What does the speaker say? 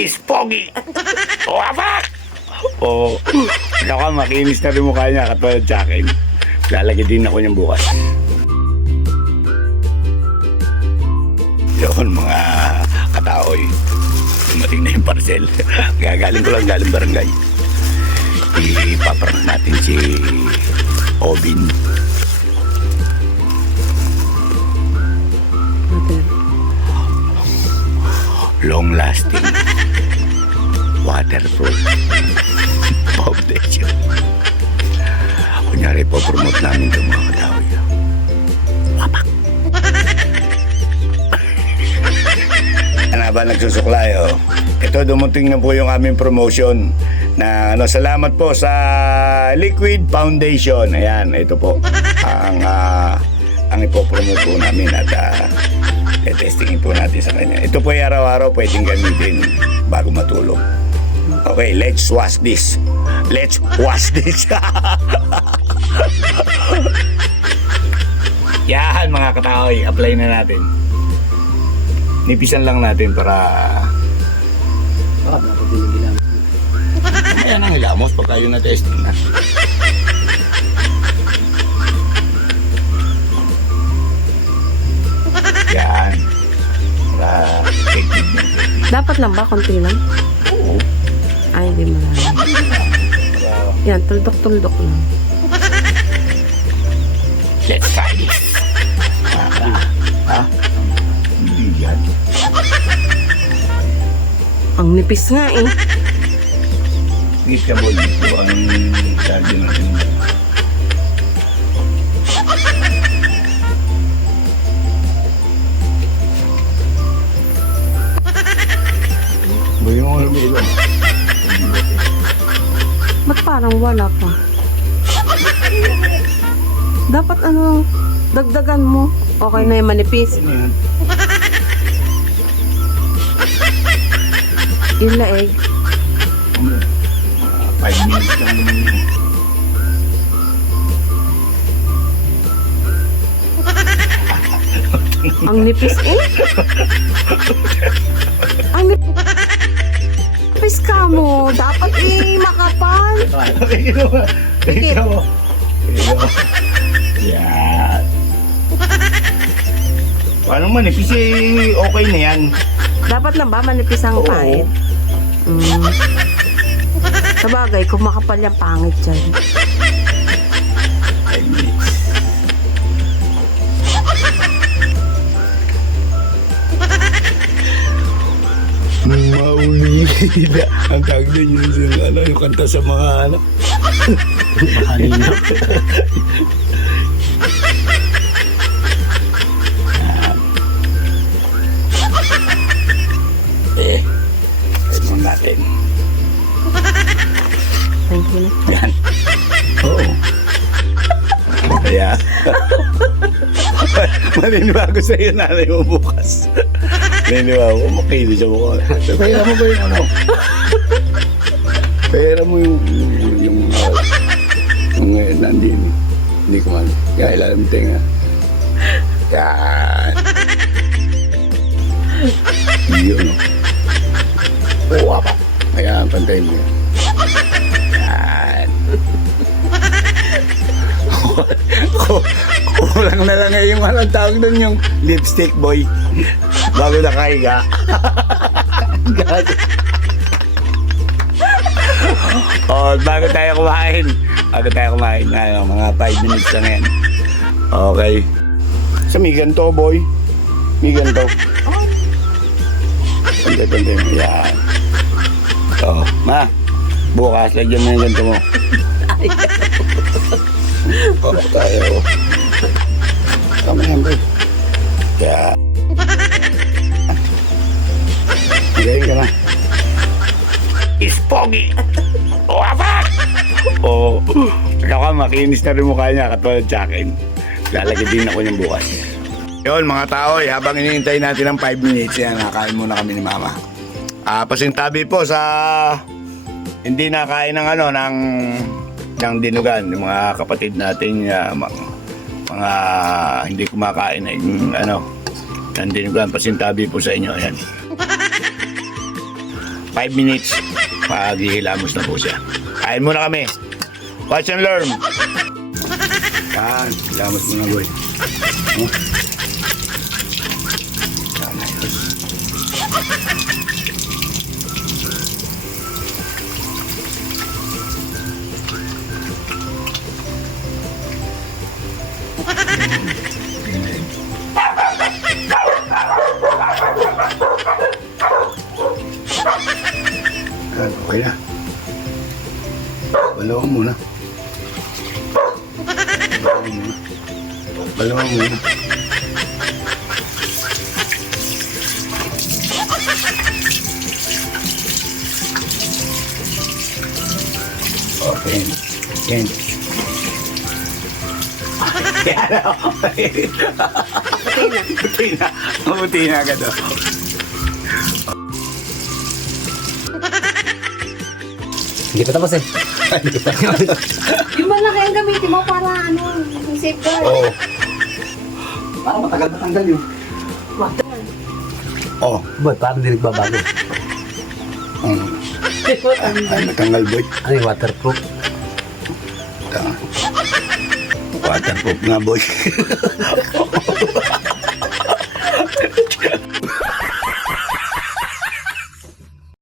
is pogi. O, apa? O, naka, makinis na rin mukha niya katulad sa akin. Lalagyan din ako niyang bukas. Yun, mga kataoy. Dumating na yung parcel. Gagaling ko lang galing barangay. Ipaprank natin si Obin. Long lasting waterproof foundation. Kunyari po promote namin itong mga kataoy. Wapak. Ano ba nagsusuklay? Oh? Ito dumating na po yung aming promotion na salamat po sa Liquid Foundation. Ayan, ito po ang ipopromote po namin at testingin po natin sa kanya. Ito po ay araw-araw pwedeng gamitin bago matulog. Okay, let's wash this. Let's wash this. Yan mga kataoy, apply na natin. Nipisan lang natin para ayan ang hilamos pagka yun na testing na. Yan. Dapat lang ba? Konti lang? Oo. Ay, hindi marami. Yan, tuldok-tuldok lang. Let's try this. Ha? Hindi yan. Ang nipis nga eh. Ngit ka boy. Ito ang charge natin. Boy, yung lumilo. Ba't parang wala pa? Dapat dagdagan mo. Okay na yung manipis. Ano yan? Yung laeg. 5 minutes lang naman yun. Ang nipis eh. Ang nipis ka mo. Dapat makapal. Ikaw mo. Yan. Paano manipis okay na yan. Dapat lang ba manipis ang Oo. pangit? Sabagay, kung makapal yung pangit dyan. 5 minutes. Maulida. Ang tawag din yun yung kanta sa mga kanina. Try mo natin. Thank you na. Yan. Oo. Kaya, maninibago sa'yo nanay mo bukas. Maninibago, makili siya mukha. Pera mo ba yung ano? Pera mo yung nandini. Hindi ko man. Kaya ilalim tinga. Yan. Yun. Oo, apa. Kaya pantay mo yan. Yan. Kulang na lang yung anong tawag doon yung lipstick boy. Bago nakahiga. Bago tayo kumain. Mga 5 minutes lang yan. Okay. So may ganito boy. May ganito. Pantay mo. Yan. So, ma. Bukas, lagyan mo yung ganito mo. Tayo. Tama yan boy. Yan. Higayin ka na. Is pogi. O, apa? O, naka, makinis na rin mukha niya katulad sa akin. Lalagyan din ako niyang bukas. Yun mga tao, habang hinihintay natin ng 5 minutes, yan, nakain muna kami ni mama. Pasintabi po sa hindi nakain ng dinugan, yung mga kapatid natin, mga hindi kumakain ng dinugan, pasintabi po sa inyo. Ayan. 5 minutes, maghihilamos na po siya. Kain muna kami. Watch and learn. Yan, hilamos muna boy. Oh. Yan, ayos. Yan, okay na. Balawang muna. Balawang muna. Okay. Yan. Puti na. Puti na agad. Hindi pa tapos eh. Yung malaki ang gamitin mo para ano, safeguard. Oo. Parang matagal matanggal yun. Oh. Boy, parang hindi nagbabago. Ay, natanggal boy. Ano yung waterproof? Waterproof nga boy.